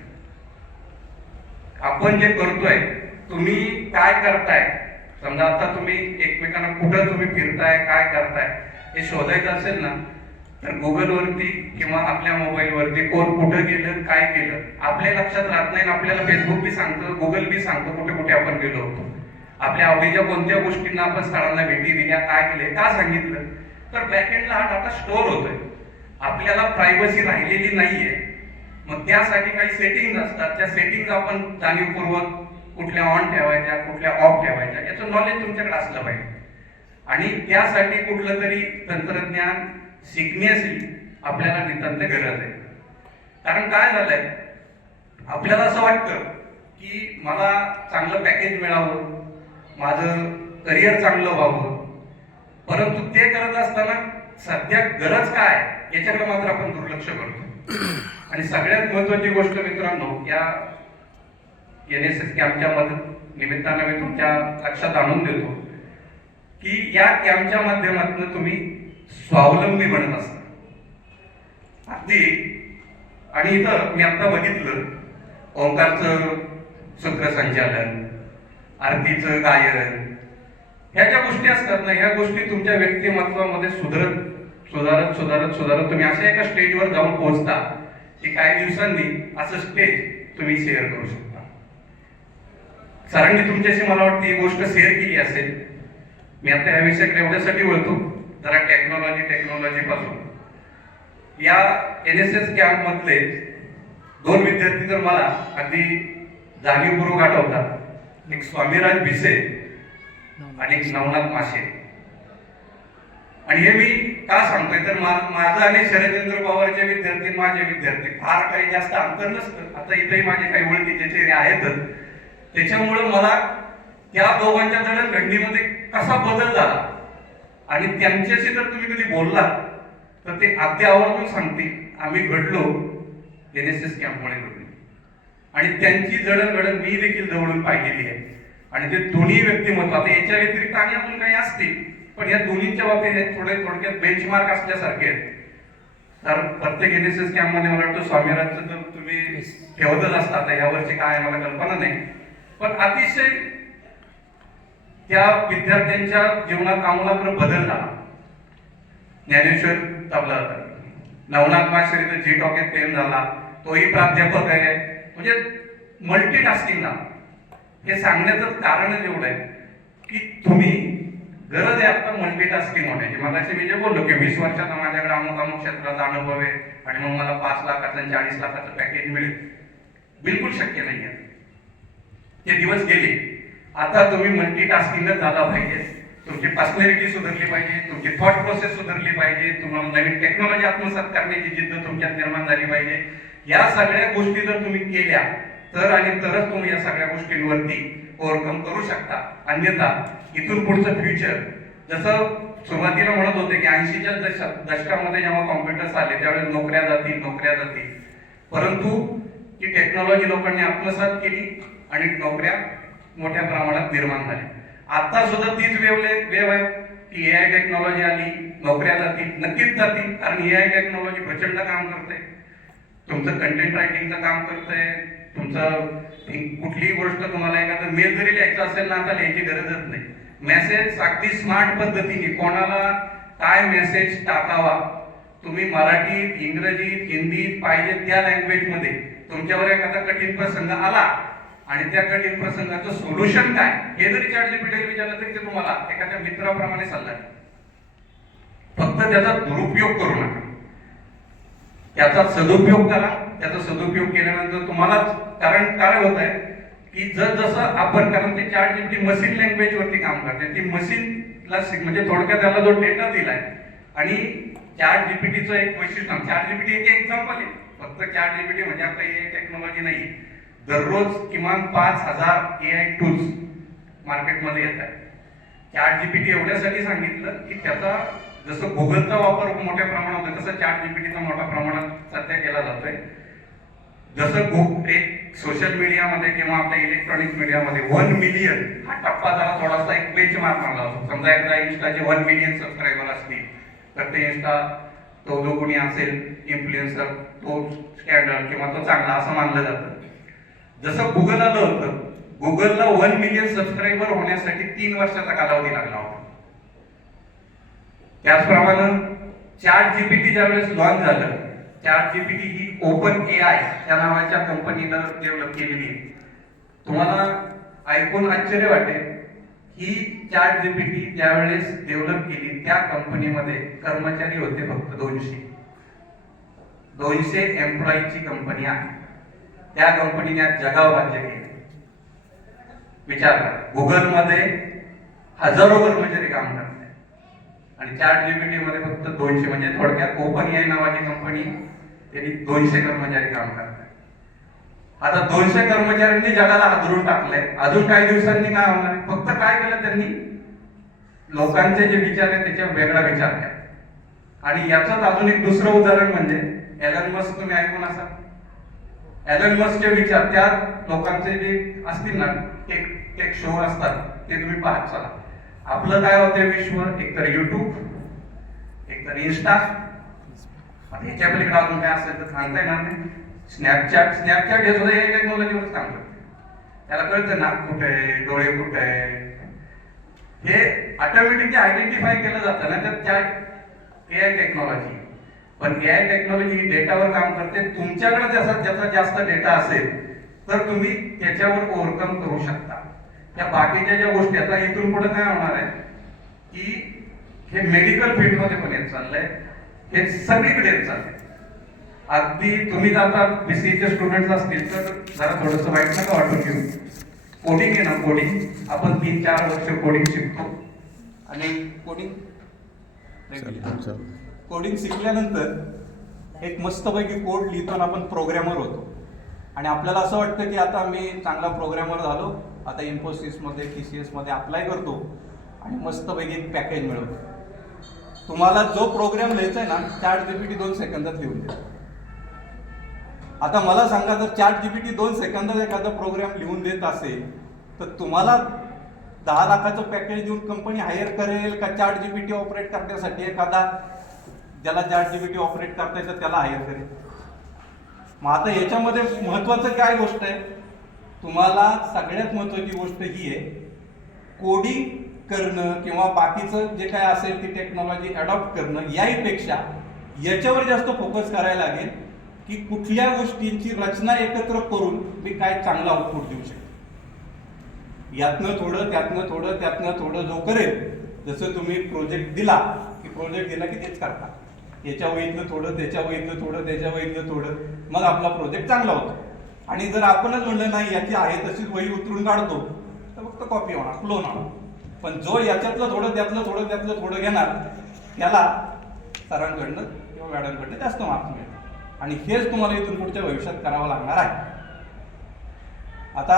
आपण जे करतोय, तुम्ही काय करताय, समजा आता तुम्ही एकमेकांना कुठं तुम्ही फिरताय, काय करताय हे शोधायचं असेल ना, तर गुगल वरती किंवा आपल्या मोबाईल वरती कोण कुठं गेलं, काय केलं आपल्या लक्षात राहत नाही. आपल्याला फेसबुक बी सांगतो, गुगल बी सांगतो कुठे कुठे आपण गेलो होतो, आपल्या आवडीच्या कोणत्या गोष्टींना आपण स्थळांना भेटी दिल्या, काय केले, का सांगितलं. तर बॅकएंडला हा डाटा स्टोअर होतोय. आपल्याला प्रायव्हसी राहिलेली नाहीये. मग त्यासाठी काही सेटिंग असतात, त्या सेटिंग आपण जाणीवपूर्वक कुठल्या ऑन ठेवायच्या, कुठल्या ऑफ ठेवायच्या, याचं नॉलेज तुमच्याकडे असलं पाहिजे. आणि त्यासाठी कुठलं तरी तंत्रज्ञान शिकण्याची आपल्याला नितांत गरज आहे. कारण काय झालंय, आपल्याला असं वाटतं की मला चांगलं पॅकेज मिळावं, माझं करिअर चांगलं व्हावं, परंतु ते करत असताना सध्या गरज काय याच्याकडे मात्र आपण दुर्लक्ष करतो. आणि सगळ्यात महत्वाची गोष्ट मित्रांनो, या NSS कॅम्पच्या निमित्तानं मी तुमच्या लक्षात आणून देतो की या कॅम्पच्या माध्यमातून तुम्ही स्वावलंबी बनत असता अगदी. आणि इथं मी आता बघितलं, ओंकारचं सूत्रसंचालन, आरतीचं गायन, ह्या ज्या गोष्टी असतात ना, ह्या गोष्टी तुमच्या व्यक्तिमत्वामध्ये सुधारत सुधारत सुधारत सुधारत तुम्ही अशा एका स्टेजवर जाऊन पोहोचता की काही दिवसांनी असं स्टेज तुम्ही शेअर करू शकता. सरांनी तुमच्याशी मला वाटतं ही गोष्ट शेअर केली असेल. मी आता या विषयाकडे एवढ्यासाठी बोलतो, जरा टेक्नॉलॉजी पासून या NSS कॅम्प मधले 2 विद्यार्थी तर मला अगदी जाणीवपूर्वक आठवतात. एक स्वामीराज भिसे आणि एक नवनाथ माशे. आणि हे मी का सांगतोय तर माझं आणि शरदेंद्र पवारचे विद्यार्थी, माझे विद्यार्थी फार काही जास्त अंतर नसतं. आता इथेही माझे काही ओळखीचे चेहरे आहेतच. त्याच्यामुळं मला त्या दोघांच्या जडणघडणीमध्ये कसा बदल झाला आणि त्यांच्याशी जर तुम्ही कधी बोललात तर ते अगदी आवर्जून सांगतील, आम्ही घडलो NSS कॅम्पमुळे घडलो. आणि त्यांची जडणघडण मी देखील जवळून पाहिलेली आहे. आणि ते दोन्ही व्यक्तिमत्व, आता याच्या व्यतिरिक्त आणि अजून काही असतील, पण या दोन्हीच्या बाबतीत थोडे थोडक्यात बेंचमार्क असल्यासारखे आहेत. तर प्रत्येक NSS कॅम्पमध्ये मला वाटतं स्वामीराजचं तर तुम्ही ठेवतच असता. आता यावरची काय मला कल्पना नाही, पण अतिशय त्या विद्यार्थ्यांच्या जीवनात आमूलाग्र बदल झाला. ज्ञानेश्वर तबला, नवनाथ माश्री जी टॉकेत फेम झाला, तोही प्राध्यापक आहे. म्हणजे मल्टीटास्किंग ना, हे सांगण्याचं कारणच एवढं आहे की तुम्ही गरज आहे आता मल्टीटास्किंग होण्याची. मगाशी मी जे बोललो की 20 वर्षात माझ्याकडे अमुक क्षेत्राचा अनुभव आहे आणि मग मला 5 लाखाचं 40 लाखाचं पॅकेज मिळेल, बिलकुल शक्य नाही आहे. ते दिवस गेले. आता तुम्ही मल्टीटास्किंगच झाला पाहिजे. तुमची पर्सनॅलिटी सुधारली पाहिजे, तुमची थॉट प्रोसेस सुधारली पाहिजे, तुम्हाला नवीन टेक्नॉलॉजी आत्मसात करण्याची जिद्द तुमच्यात निर्माण झाली पाहिजे. या सगळ्या गोष्टी जर तुम्ही केल्या तर आणि तरच तुम्ही या सगळ्या गोष्टींवरती ओव्हरकम करू शकता. अन्यथा इथून पुढचं फ्युचर, जसं सुरुवातीला म्हणत होते की 80च्या दशकामध्ये जेव्हा कॉम्प्युटर्स आले त्यावेळेस नोकऱ्या जातील, परंतु ही टेक्नॉलॉजी लोकांनी आत्मसात केली आणि नोकऱ्या मोठ्या प्रमाणात निर्माण झाल्या. आता सुद्धा तीच वेव आहे की एआय टेक्नॉलॉजी आली, नोकऱ्या जातील, नक्कीच जातील, कारण एआय टेक्नॉलॉजी प्रचंड काम करते. तुमचं कंटेंट रायटिंगचं काम करतंय, तुमचं कुठलीही गोष्ट तुम्हाला एखादं मेल जरी लिहायचं असेल ना, आता लिहायची गरजच नाही. मेसेज अगदी स्मार्ट पद्धतीने कोणाला काय मेसेज टाकावा, तुम्ही मराठीत, इंग्रजीत, हिंदीत पाहिजे त्या लँग्वेजमध्ये तुमच्यावर एखादा कठीण प्रसंग आला आणि त्या कठीण प्रसंगाचं सोल्युशन काय हे जरी ChatGPT विचारलं तरी ते तुम्हाला एखाद्या मित्राप्रमाणे सल्ला देईल. फक्त त्याचा दुरुपयोग करू नका, त्याचा सदुपयोग करा. त्याचा सदुपयोग केल्यानंतर तुम्हालाच, कारण काय होत आहे की जसं आपण, कारण ते ChatGPT मशीन लँग्वेज वरती काम करते, ती मशीनला म्हणजे थोडक्यात त्याला जो डेटा दिलाय आणि ChatGPTचं एक वैशिष्ट्य, ChatGPT एक एक्झाम्पल आहे. फक्त ChatGPT म्हणजे आता एआय टेक्नॉलॉजी नाही. दररोज किमान 5000 एआय टूल्स मार्केटमध्ये येत आहेत. ChatGPT एवढ्यासाठी सांगितलं की त्याचा जसं गुगलचा वापर मोठ्या प्रमाणात होतो, तसं ChatGPTचा मोठ्या प्रमाणात सध्या केला जातोय. जसं एक सोशल मीडियामध्ये किंवा आपल्या इलेक्ट्रॉनिक मीडियामध्ये 1 मिलियन हा टप्पा जरा थोडासा एक बेंचमार्क मानला जातो. समजा एकदा इन्स्टाचे 1 मिलियन सबस्क्रायबर असतील तर ते इन्स्टा, तो जो कोणी असेल इन्फ्लुएन्सर, तो स्कॅन्डल किंवा तो चांगला असं मानलं जातं. जसं गुगल आलं होतं, गुगलला 1 मिलियन सबस्क्रायबर होण्यासाठी 3 वर्षाचा कालावधी लागला होता. त्याचप्रमाणे ChatGPT ज्यावेळेस लॉन्च झालं, ChatGPT ही ओपन एआय या नावाच्या कंपनीनं डेव्हलप केलेली आहे. तुम्हाला ऐकून आश्चर्य वाटेल ही ChatGPT ज्यावेळेस डेव्हलप केली त्या कंपनीमध्ये कर्मचारी होते फक्त 200 एम्प्लॉईची कंपनी आहे. त्या कंपनीने आज जगावर राज्य केले. विचार करा, गुगलमध्ये हजारो कर्मचारी काम करतात आणि ChatGPT मध्ये फक्त 200, म्हणजे थोडक्यात ओपन एआय नावाची कंपनी त्यांनी 200 कर्मचारी काम करतात. आता 200 कर्मचाऱ्यांनी जगाला हादरून टाकलंय. अजून काही दिवसांनी काय होणार आहे? फक्त काय केलं त्यांनी, लोकांचे जे विचार आहेत त्याच्या वेगळा विचार केला. आणि याचंच अजून एक दुसरं उदाहरण म्हणजे एलन मस्क. तुम्ही ऐकून असाल एलन मस्कचे विचार, त्या लोकांचे जे असतील ना टेक शो असतात ते तुम्ही पाहत चला. आपलं काय होतं विश्व, एकतर युट्यूब, एकतर इन्स्टा, ह्याच्या पलीकडे अजून काय असेल तर सांगता येणार नाही. स्नॅपचॅट हे सुद्धा एआय टेक्नॉलॉजीवरच काम करते. त्याला कळतं नाक कुठे आहे, डोळे कुठे आहे, हे ऑटोमॅटिकली आयडेंटिफाय केलं जातं ना त्या एआय टेक्नॉलॉजी. पण एआय टेक्नॉलॉजी ही डेटावर काम करते. तुमच्याकडे ज्याचा जास्त डेटा असेल तर तुम्ही त्याच्यावर ओव्हरकम करू शकता. त्या बाकीच्या ज्या गोष्टी, आता इथून पुढे काय होणार आहे की हे मेडिकल फील्डमध्ये पण येत चाललंय, हे सगळीकडे येत चाललंय. अगदी तुम्ही आता BCA स्टुडंट असतील तर जरा थोडंसं वाईट नका वाटून घेऊ. कोडिंग आहे ना, कोडिंग आपण 3-4 वर्ष कोडिंग शिकतो आणि कोडिंग शिकल्यानंतर एक मस्तपैकी कोड लिहितो आणि आपण प्रोग्रॅमर होतो. आणि आपल्याला असं वाटतं की आता मी चांगला प्रोग्रॅमर झालो, आता इन्फोसिसमध्ये, TCS मध्ये अप्लाय करतो आणि मस्तपैकी एक पॅकेज मिळवतो. तुम्हाला जो प्रोग्राम लिहायचा आहे ना, ChatGPT 2 सेकंदात लिहून देतो. आता मला सांगा, जर ChatGPT 2 सेकंदात एखादा प्रोग्राम लिहून देत असेल तर तुम्हाला 10 लाखाचं पॅकेज देऊन कंपनी हायर करेल का ChatGPT ऑपरेट करण्यासाठी एखादा ज्याला ChatGPT ऑपरेट करता येतं त्याला हायर करेल? मग आता याच्यामध्ये महत्वाचं काय गोष्ट आहे, तुम्हाला सगळ्यात महत्वाची गोष्ट ही आहे, कोडिंग करणं किंवा बाकीचं जे काय असेल ती टेक्नॉलॉजी अडॉप्ट करणं, याहीपेक्षा याच्यावर जास्त फोकस करायला लागेल की कुठल्या गोष्टींची रचना एकत्र करून मी काय चांगला आउटपुट देऊ शकतो. यातनं थोडं, त्यातनं थोडं, त्यातनं थोडं जो करेल, जसं तुम्ही प्रोजेक्ट दिला की तेच करता. याच्या वहीतलं थोडं, त्याच्या वहीतलं थोडं, त्याच्या वहीतलं थोडं, मग आपला प्रोजेक्ट चांगला होतो. आणि जर आपणच म्हणलं नाही याची आहे तशीच वही उतरून काढतो तर फक्त कॉपी होणार, क्लोन होणार. पण जो याच्यातलं थोडं, त्यातलं थोडं, त्यातलं थोडं घेणार त्याला सरांकडनं किंवा मॅडमकडनं जास्त मार्क्स मिळेल. आणि हेच तुम्हाला इथून पुढच्या भविष्यात करावं लागणार आहे. आता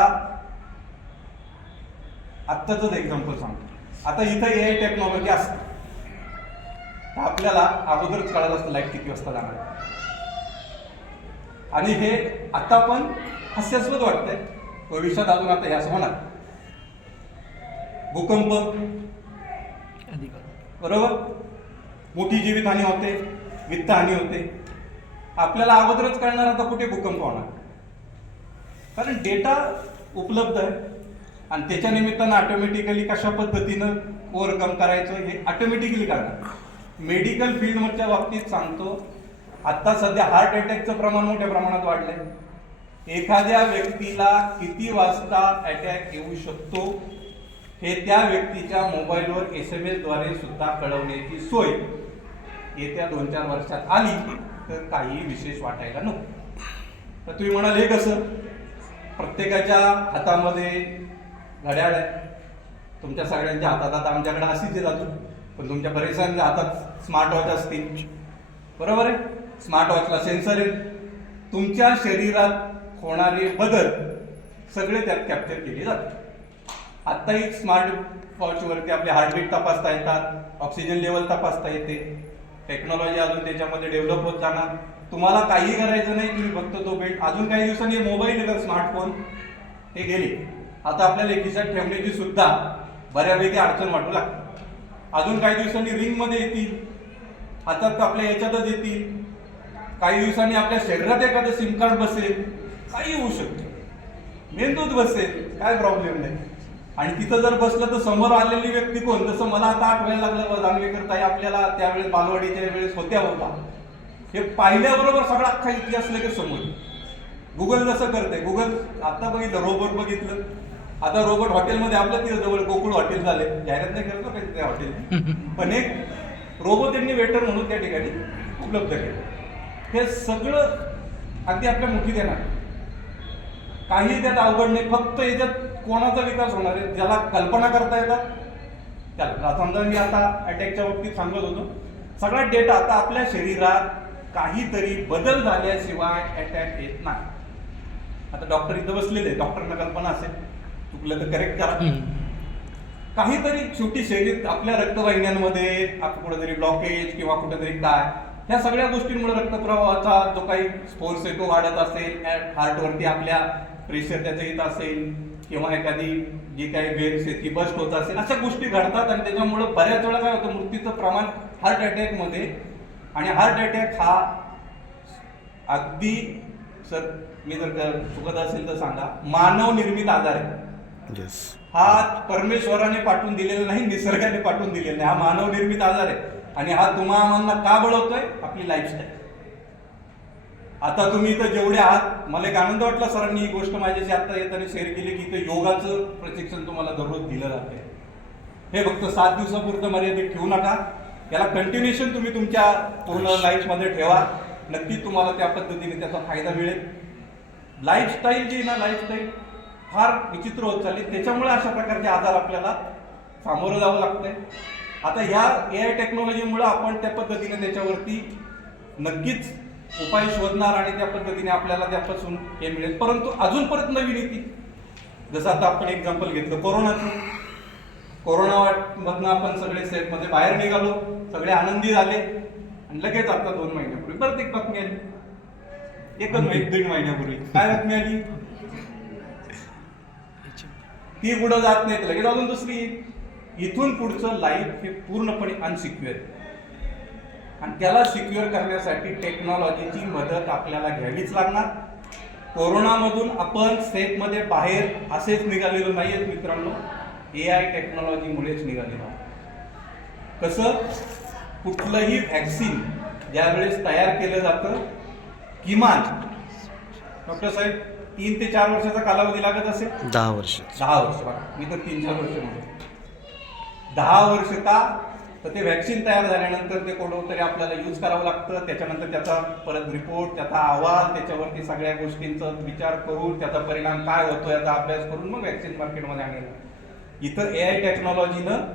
आत्ताच एक्झाम्पल सांगतो. आता इथं एआय टेक्नॉलॉजी असते तर आपल्याला अगोदरच कळालं असतं लाईट किती वाजता जाणार. आणि हे आता पण हास्यास्पद वाटतंय, भविष्यात अजून आता हे असं होणार. भूकंप बरोबर. मोठी जीवितहानी होते, वित्तहानी होते. आपल्याला अगोदरच कळणार आता कुठे भूकंप होणार, कारण डेटा उपलब्ध आहे आणि त्याच्या निमित्तानं ऑटोमॅटिकली कशा पद्धतीनं ओव्हरकम करायचं हे ऑटोमॅटिकली करणार. मेडिकल फील्डच्या बाबतीत सांगतो, आता सध्या हार्ट अटॅकचं प्रमाण मोठ्या प्रमाणात वाढलंय. एखाद्या व्यक्तीला किती वाजता अटॅक येऊ शकतो हे त्या व्यक्तीच्या मोबाईलवर SMS द्वारे सुद्धा कळवण्याची सोय येत्या 2-4 वर्षात आली तर काही विशेष वाटायला नको. तर तुम्ही म्हणाल हे कसं? प्रत्येकाच्या हातामध्ये घड्याळ आहे, तुमच्या सगळ्यांच्या हातात आता आमच्याकडे अशीच आहे अजून, पण तुमच्या बरेचशांच्या हातात स्मार्ट वॉच असतील, बरोबर आहे. स्मार्ट वॉचला सेन्सर आहे. तुमच्या शरीरात होणारे बदल सगळे त्यात कॅप्चर केले जातात. आत्ताही स्मार्ट वॉचवरती आपले हार्टबीट तपासता येतात, ऑक्सिजन लेवल तपासता येते. टेक्नॉलॉजी अजून त्याच्यामध्ये डेव्हलप होत जाणार. तुम्हाला काही करायचं नाही, तुम्ही फक्त तो बेल्ट. अजून काही दिवसांनी मोबाईल येतात, स्मार्टफोन हे गेले. आता आपल्याला खिशात ठेवण्याची सुद्धा बऱ्यापैकी अडचण वाटू लागते. अजून काही दिवसांनी रिंगमध्ये येतील, हातात आपल्या याच्यातच येतील. काही दिवसांनी आपल्या शरीरात एखादं सिम कार्ड बसेल, काही होऊ शकतं. मेंदूत बसेल, काय प्रॉब्लेम नाही. आणि तिथं जर बसलं तर समोर आलेली व्यक्ती कोण? जसं मला आता आठवायला लागलं, जांभेकर ताई आपल्याला त्यावेळेस बालवाडीच्या वेळेस होत्या होता, हे पाहिल्याबरोबर सगळा अख्खा इतिहास लगेच समोर. गुगल जसं करते, गुगल आता बघितलं, रोबोट बघितलं. आता रोबोट हॉटेलमध्ये आपल्या तिथं जवळ गोकुळ हॉटेल झाले, जाहिरात नाही करतो काही त्या हॉटेल, पण एक रोबोट त्यांनी वेटर म्हणून त्या ठिकाणी उपलब्ध केलं. हे सगळं अगदी आपल्या मुठीत येणार, काही त्यात अवघड नाही. फक्त याच्यात कोणाचा विकास होणार आहे? ज्याला कल्पना करता येतात त्याला. समजा मी आता अटॅकच्या बाबतीत सांगत होतो, सगळा डेटा आता आपल्या शरीरात काहीतरी बदल झाल्याशिवाय अटॅक येत नाही. आता डॉक्टर इथं बसलेले, डॉक्टरना कल्पना असेल, चुकलं तर करेक्ट करा. काहीतरी छोटी शरीर आपल्या रक्तवाहिन्यांमध्ये कुठेतरी ब्लॉकेज किंवा कुठेतरी काय, ह्या सगळ्या गोष्टींमुळे रक्तप्रवाहाचा जो काही फोर्स आहे तो वाढत असेल, हार्टवरती आपल्या प्रेशर त्याचं येत असेल, किंवा एखादी जी काही वेव्स आहे ती बस्ट होत असेल, अशा गोष्टी घडतात. आणि त्याच्यामुळे बऱ्याच वेळा काय होतं, मृत्यूचं प्रमाण हार्ट अटॅकमध्ये. आणि हार्ट अटॅक हा अगदी, सर मी जर चुकत असेल तर सांगा, मानव निर्मित आजार आहे. हा परमेश्वराने पाठवून दिलेला नाही, निसर्गाने पाठवून दिलेला नाही, हा मानव निर्मित आजार आहे. आणि हा तुम्हाला का बळवतोय? आपली लाईफस्टाईल. आता तुम्ही इथं जेवढे आहात, मला एक आनंद वाटला सरांनी ही गोष्ट माझ्याशी आता येताना शेअर केली की इथं योगाचं प्रशिक्षण तुम्हाला दररोज दिलं जाते. हे फक्त 7 दिवसापुरतं मर्यादित ठेवू नका, याला कंटिन्युएशन तुम्ही तुमच्या पूर्ण लाईफमध्ये ठेवा. नक्की तुम्हाला त्या पद्धतीने त्याचा फायदा मिळेल. लाईफस्टाईल जी आहे ना, लाईफस्टाईल फार विचित्र होत चालली, त्याच्यामुळे अशा प्रकारचे आजार आपल्याला सामोरं जावं लागतंय. आता ह्या AI टेक्नॉलॉजीमुळे आपण त्या पद्धतीने त्याच्यावरती नक्कीच उपाय शोधणार आणि त्या पद्धतीने आपल्याला त्यापासून हे मिळेल. परंतु अजून परत नवीन येते, जसं आता आपण एक्झाम्पल घेतलं कोरोनाचं. कोरोनामधनं आपण सगळे सेफमध्ये बाहेर निघालो, सगळे आनंदी झाले, आणि लगेच आता 2 महिन्यापूर्वी परत एक बातमी आली. 1.5 महिन्यापूर्वी काय बातमी आली? ती पुढं जात नाही, लगेच अजून दुसरी. इथून पुढचं लाईफ हे पूर्णपणे अनसिक्युअर आहे. आणि त्याला सिक्युअर करण्यासाठी टेक्नॉलॉजीची मदत आपल्याला घ्यावीच लागणार. कोरोनामधून आपण सेफमध्ये बाहेर असेच निघालेलो नाहीयेत मित्रांनो, AI टेक्नॉलॉजीमुळेच निघालेलो आहोत. कसं? कुठलंही व्हॅक्सिन ज्यावेळेस तयार केलं जातं, किमान डॉक्टर साहेब 3 ते 4 वर्षाचा कालावधी लागत असेल. 10 वर्ष. 10 वर्ष, मी तर 3-4 वर्ष म्हणतो. 10 वर्ष का? तर ते व्हॅक्सिन तयार झाल्यानंतर ते कोणतरी आपल्याला यूज करावं लागतं. त्याच्यानंतर त्याचा परत रिपोर्ट, त्याचा अहवाल, त्याच्यावरती सगळ्या गोष्टींचा विचार करून त्याचा परिणाम काय होतो याचा अभ्यास करून मग व्हॅक्सिन मार्केटमध्ये आणलं. इथं AI टेक्नॉलॉजीनं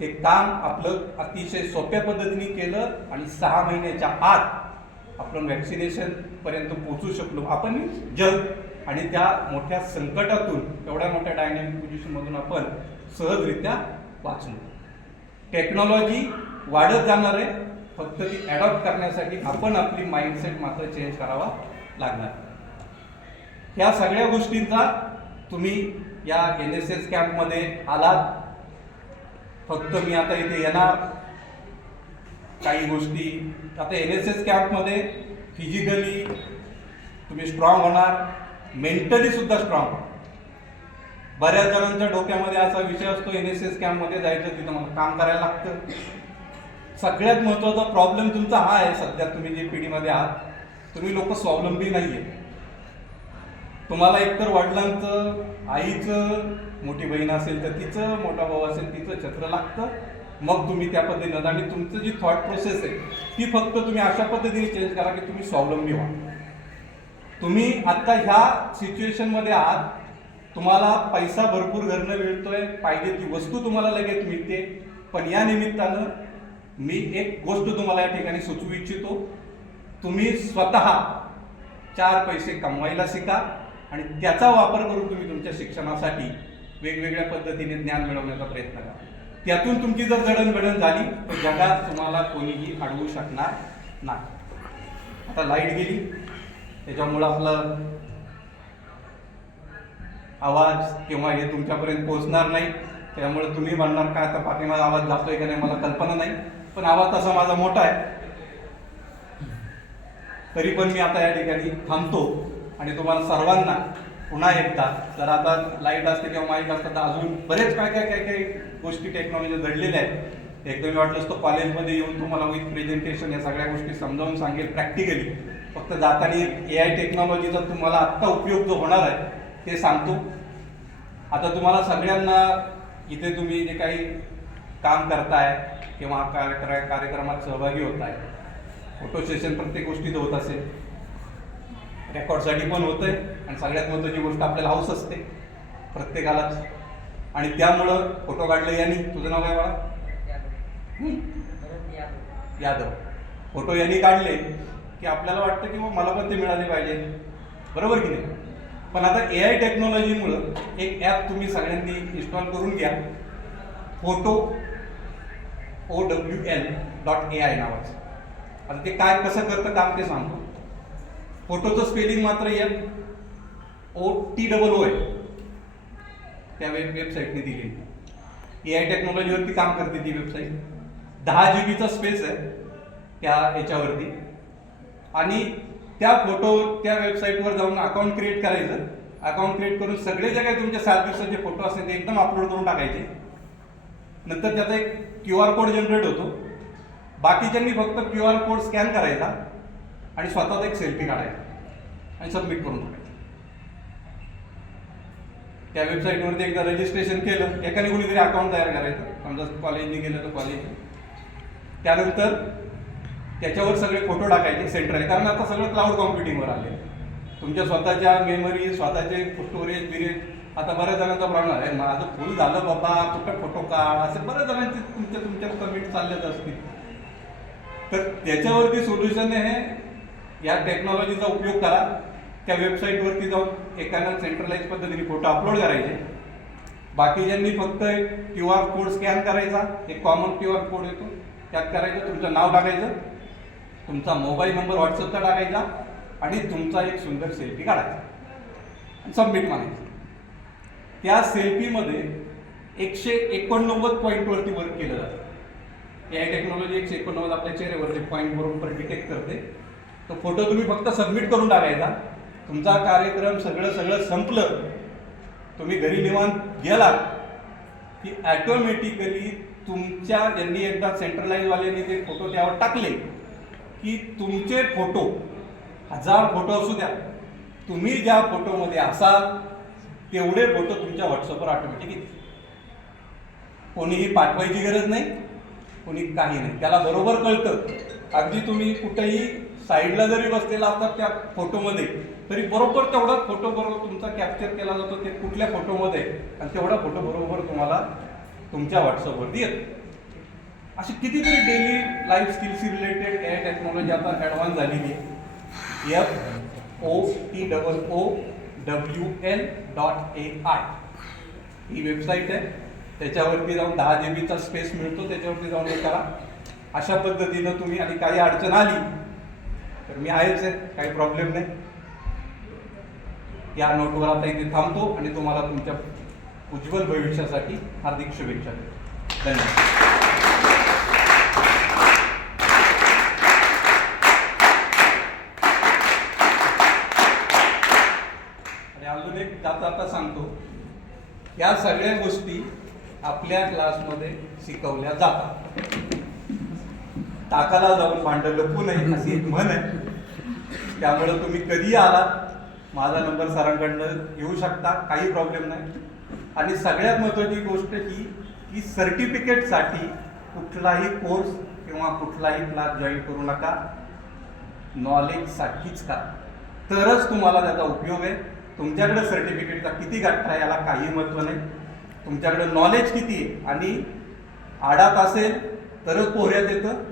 ते काम आपलं अतिशय सोप्या पद्धतीने केलं आणि 6 महिन्याच्या आत आपण व्हॅक्सिनेशन पर्यंत पोहोचू शकलो. आपण जग आणि त्या मोठ्या संकटातून, एवढ्या मोठ्या डायनॅमिक पोझिशनमधून आपण सहजरित्या वाचलो. टेक्नॉलॉजी वाढत जाणार आहे, फक्त ती ॲडॉप्ट करण्यासाठी आपण आपली माइंडसेट मात्र चेंज करावा लागणार. ह्या सगळ्या गोष्टींचा तुम्ही या NSS कॅम्पमध्ये आलात. फक्त मी आता इथे येणार, काही गोष्टी आता NSS कॅम्पमध्ये फिजिकली तुम्ही स्ट्रॉंग होणार, मेंटली सुद्धा स्ट्रॉंग. बऱ्याच जणांच्या डोक्यामध्ये असा विषय असतो NSS कॅम्पमध्ये जायचं, तिथं मला काम करायला लागतं. सगळ्यात महत्त्वाचा प्रॉब्लेम तुमचा हा आहे, सध्या तुम्ही जे पिढीमध्ये आहात, तुम्ही लोक स्वावलंबी नाही आहे. तुम्हाला एकतर वडिलांचं, आईचं, मोठी बहीण असेल तर तिचं, मोठा भाऊ असेल तिचं छत्र लागतं, मग तुम्ही त्या पद्धतीनं. आणि तुमचं जी थॉट प्रोसेस आहे ती फक्त तुम्ही अशा पद्धतीने चेंज करा की तुम्ही स्वावलंबी व्हा. तुम्ही आत्ता ह्या सिच्युएशनमध्ये आहात, तुम्हाला पैसा भरपूर घरनं मिळतोय, पाहिजे ती वस्तू तुम्हाला लगेच मिळते, पण या निमित्तानं मी एक गोष्ट तुम्हाला या ठिकाणी सुचवू इच्छितो. तुम्ही स्वतः 4 पैसे कमवायला शिका आणि त्याचा वापर करून तुम्ही तुमच्या शिक्षणासाठी वेगवेगळ्या पद्धतीने ज्ञान मिळवण्याचा प्रयत्न करा. त्यातून तुमची जर जडणघडण झाली तर जगात तुम्हाला कोणीही अडवू शकणार नाही. आता लाईट गेली, त्याच्यामुळं आपलं आवाज किंवा हे तुमच्यापर्यंत पोहोचणार नाही. त्यामुळे तुम्ही म्हणणार काय आता पाठीमागे आवाज जातोय का नाही मला कल्पना नाही, पण आवाज तसा माझा मोठा आहे. तरी पण मी आता या ठिकाणी थांबतो आणि तुम्हाला सर्वांना पुन्हा एकदा, जर आता लाईट असते किंवा माईक असतं तर अजून बरेच काय गोष्टी टेक्नॉलॉजी घडलेल्या आहेत. एकदम वाटलं असतं कॉलेजमध्ये येऊन तुम्हाला विथ प्रेझेंटेशन या सगळ्या गोष्टी समजावून सांगेल प्रॅक्टिकली. फक्त जाताना AI टेक्नॉलॉजीचा तुम्हाला आत्ता उपयोग जो होणार आहे ते सांगतो. आता तुम्हाला सगळ्यांना इथे तुम्ही जे काही काम करताय किंवा कार्यक्रमात सहभागी होत आहे, फोटो सेशन प्रत्येक गोष्टीत होत असेल, रेकॉर्डसाठी पण होतंय, आणि सगळ्यात महत्त्वाची गोष्ट आपल्याला हाऊस असते प्रत्येकालाच. आणि त्यामुळं फोटो काढले यांनी, तुझं नाव काय बाळा? यादव. फोटो यांनी काढले की आपल्याला वाटतं की मला पण ते मिळाले पाहिजे, बरोबर की नाही? पण आता AI टेक्नॉलॉजीमुळं एक ॲप तुम्ही सगळ्यांनी इन्स्टॉल करून घ्या, फोटो OWL.AI नावाचं. आता ते काय कसं करतं काम ते सांगतो. फोटोचं स्पेलिंग मात्र FOTOO आहे, त्या वेबसाईटने दिली. AI टेक्नॉलॉजीवरती काम करते ती वेबसाईट. 10 GB स्पेस आहे त्या याच्यावरती, आणि त्या वेबसाईटवर जाऊन अकाउंट क्रिएट करायचं. अकाउंट क्रिएट करून सगळे जे काही तुमचे 7 दिवसाचे फोटो असतील ते एकदम अपलोड करून टाकायचे. नंतर त्याचा एक QR कोड जनरेट होतो. बाकीच्यांनी फक्त QR कोड स्कॅन करायचा आणि स्वतःचा एक सेल्फी काढायचा आणि सबमिट करून टाकायचं. त्या वेबसाईटवरती एकदा रजिस्ट्रेशन केलं, एकाने कोणीतरी अकाउंट तयार करायचं, समजा कॉलेजने गेलं तर कॉलेज. त्यानंतर त्याच्यावर सगळे फोटो टाकायचे सेंट्रल, कारण आता सगळं क्लाउड कॉम्प्युटिंगवर आले. तुमच्या स्वतःच्या मेमरी, स्वतःचे स्टोरेज बिरेज. आता बऱ्याच जणांचा प्रॉब्लेम आहे, माझं फुल झालं बाबा, कुठं फोटो काढ, असे बऱ्याच जणांचे तुमच्या कमेंट चालल्याच असतील. तर त्याच्यावरती सोल्युशन आहे, या टेक्नॉलॉजीचा उपयोग करा. त्या वेबसाईटवरती जाऊन एकानं सेंट्रलाइज पद्धतीने फोटो अपलोड करायचे. बाकीच्यांनी फक्त एक QR कोड स्कॅन करायचा, एक कॉमन QR कोड येतो, त्यात करायचं, तुमचं नाव टाकायचं, तुमचा मोबाईल नंबर व्हॉट्सअपचा टाकायचा आणि तुमचा एक सुंदर सेल्फी काढायचा आणि सबमिट मारायचं. त्या सेल्फीमध्ये 189 पॉईंटवरती वर्क केलं जातं. AI टेक्नॉलॉजी 189 आपल्या चेहऱ्यावरती पॉईंट बरोबर डिटेक्ट करते. तो फोटो तुम्ही फक्त सबमिट करून टाकायचा. तुमचा कार्यक्रम सगळं संपलं, तुम्ही घरी निवांत गेला की ॲटोमॅटिकली तुमच्या, ज्यांनी एकदा सेंट्रलाइजवाल्यांनी ते फोटो त्यावर टाकले की तुमचे फोटो 1000 फोटो असू द्या, तुम्ही ज्या फोटोमध्ये असाल तेवढे फोटो तुमच्या व्हॉट्सअपवर ऑटोमॅटिक येतील. कोणीही पाठवायची गरज नाही, कोणी काही नाही, त्याला बरोबर कळतं. अगदी तुम्ही कुठेही साईडला जरी बसलेला असतात त्या फोटोमध्ये, तरी बरोबर तेवढाच फोटो बरोबर तुमचा कॅप्चर केला जातो ते कुठल्या फोटोमध्ये, आणि तेवढा फोटो बरोबर तुम्हाला तुमच्या व्हॉट्सअपवरती येतो. अशी कितीतरी daily life skills related AI technology आता ॲडव्हान्स झालेली आहे. FOTOWL.AI ही वेबसाईट आहे. त्याच्यावरती जाऊन 10 GB स्पेस मिळतो, त्याच्यावरती जाऊन हे करा. अशा पद्धतीनं तुम्ही, आणि काही अडचण आली तर मी आहेच आहे, काही प्रॉब्लेम नाही. या नोटवर आता इथे थांबतो आणि तुम्हाला तुमच्या उज्ज्वल भविष्यासाठी हार्दिक शुभेच्छा देतो. धन्यवाद. जाता जाता सांगतो, या सगळ्या गोष्टी आपल्या क्लासमध्ये शिकवल्या जातात. टाकाला जाऊन भांडं लपू नये अशी एक म्हण आहे. त्यामुळे तुम्ही कधीही आलात, माझा नंबर सरांकडनं येऊ शकता, काही प्रॉब्लेम नाही. आणि सगळ्यात महत्त्वाची गोष्ट ही की सर्टिफिकेटसाठी कुठलाही कोर्स किंवा कुठलाही क्लास जॉईन करू नका. नॉलेजसाठीच का, तरच तुम्हाला त्याचा उपयोग आहे. तुमच्याकडे सर्टिफिकेटचा किती गठ्ठा आहे याला काही महत्त्व नाही. तुमच्याकडे नॉलेज किती आहे आणि आडात असेल तरच पोहऱ्यात येतं.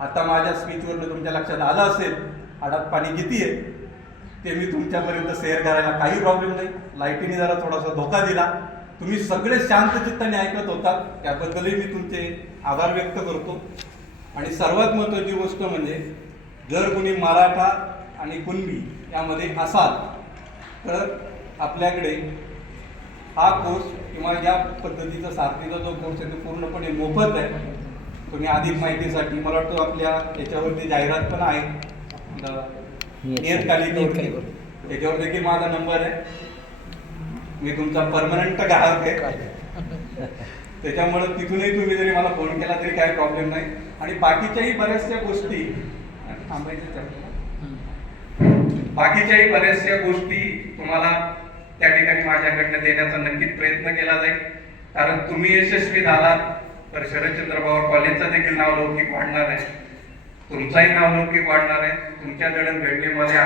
आता माझ्या स्पीचवरनं तुमच्या लक्षात आलं असेल आडात पाणी किती आहे ते मी तुमच्यापर्यंत शेअर करायला काही प्रॉब्लेम नाही. लाईटीने जरा थोडासा धोका दिला, तुम्ही सगळे शांत चित्ताने ऐकत होतात, त्याबद्दलही मी तुमचे आभार व्यक्त करतो. आणि सर्वात महत्त्वाची गोष्ट म्हणजे जर कोणी मराठा आणि कुणबी यामध्ये असाल तर आपल्याकडे हा कोर्स किंवा या पद्धतीचा सारथीचा जो कोर्स आहे तो पूर्णपणे मोफत आहे. तुम्ही अधिक माहितीसाठी मला वाटतं आपल्या याच्यावरती जाहिरात पण आहे, नियतकालिकावरती, त्याच्यावर देखील माझा नंबर आहे. मी तुमचा परमनंट ग्राहक आहे, त्याच्यामुळे तिथूनही तुम्ही जरी मला फोन केला तरी काही प्रॉब्लेम नाही. आणि बाकीच्याही बऱ्याचशा गोष्टी बाकीच्याही बऱ्याचशा गोष्टी तुम्हाला त्या ठिकाणी माझ्याकडनं देण्याचा नक्कीच प्रयत्न केला जाईल. कारण तुम्ही यशस्वी झालात तर शरदचंद्र पवार कॉलेजचं देखील नाव लौकिक वाढणार आहे, तुमचाही नाव लौकिक वाढणार आहे. तुमच्या जडणघडणीमध्ये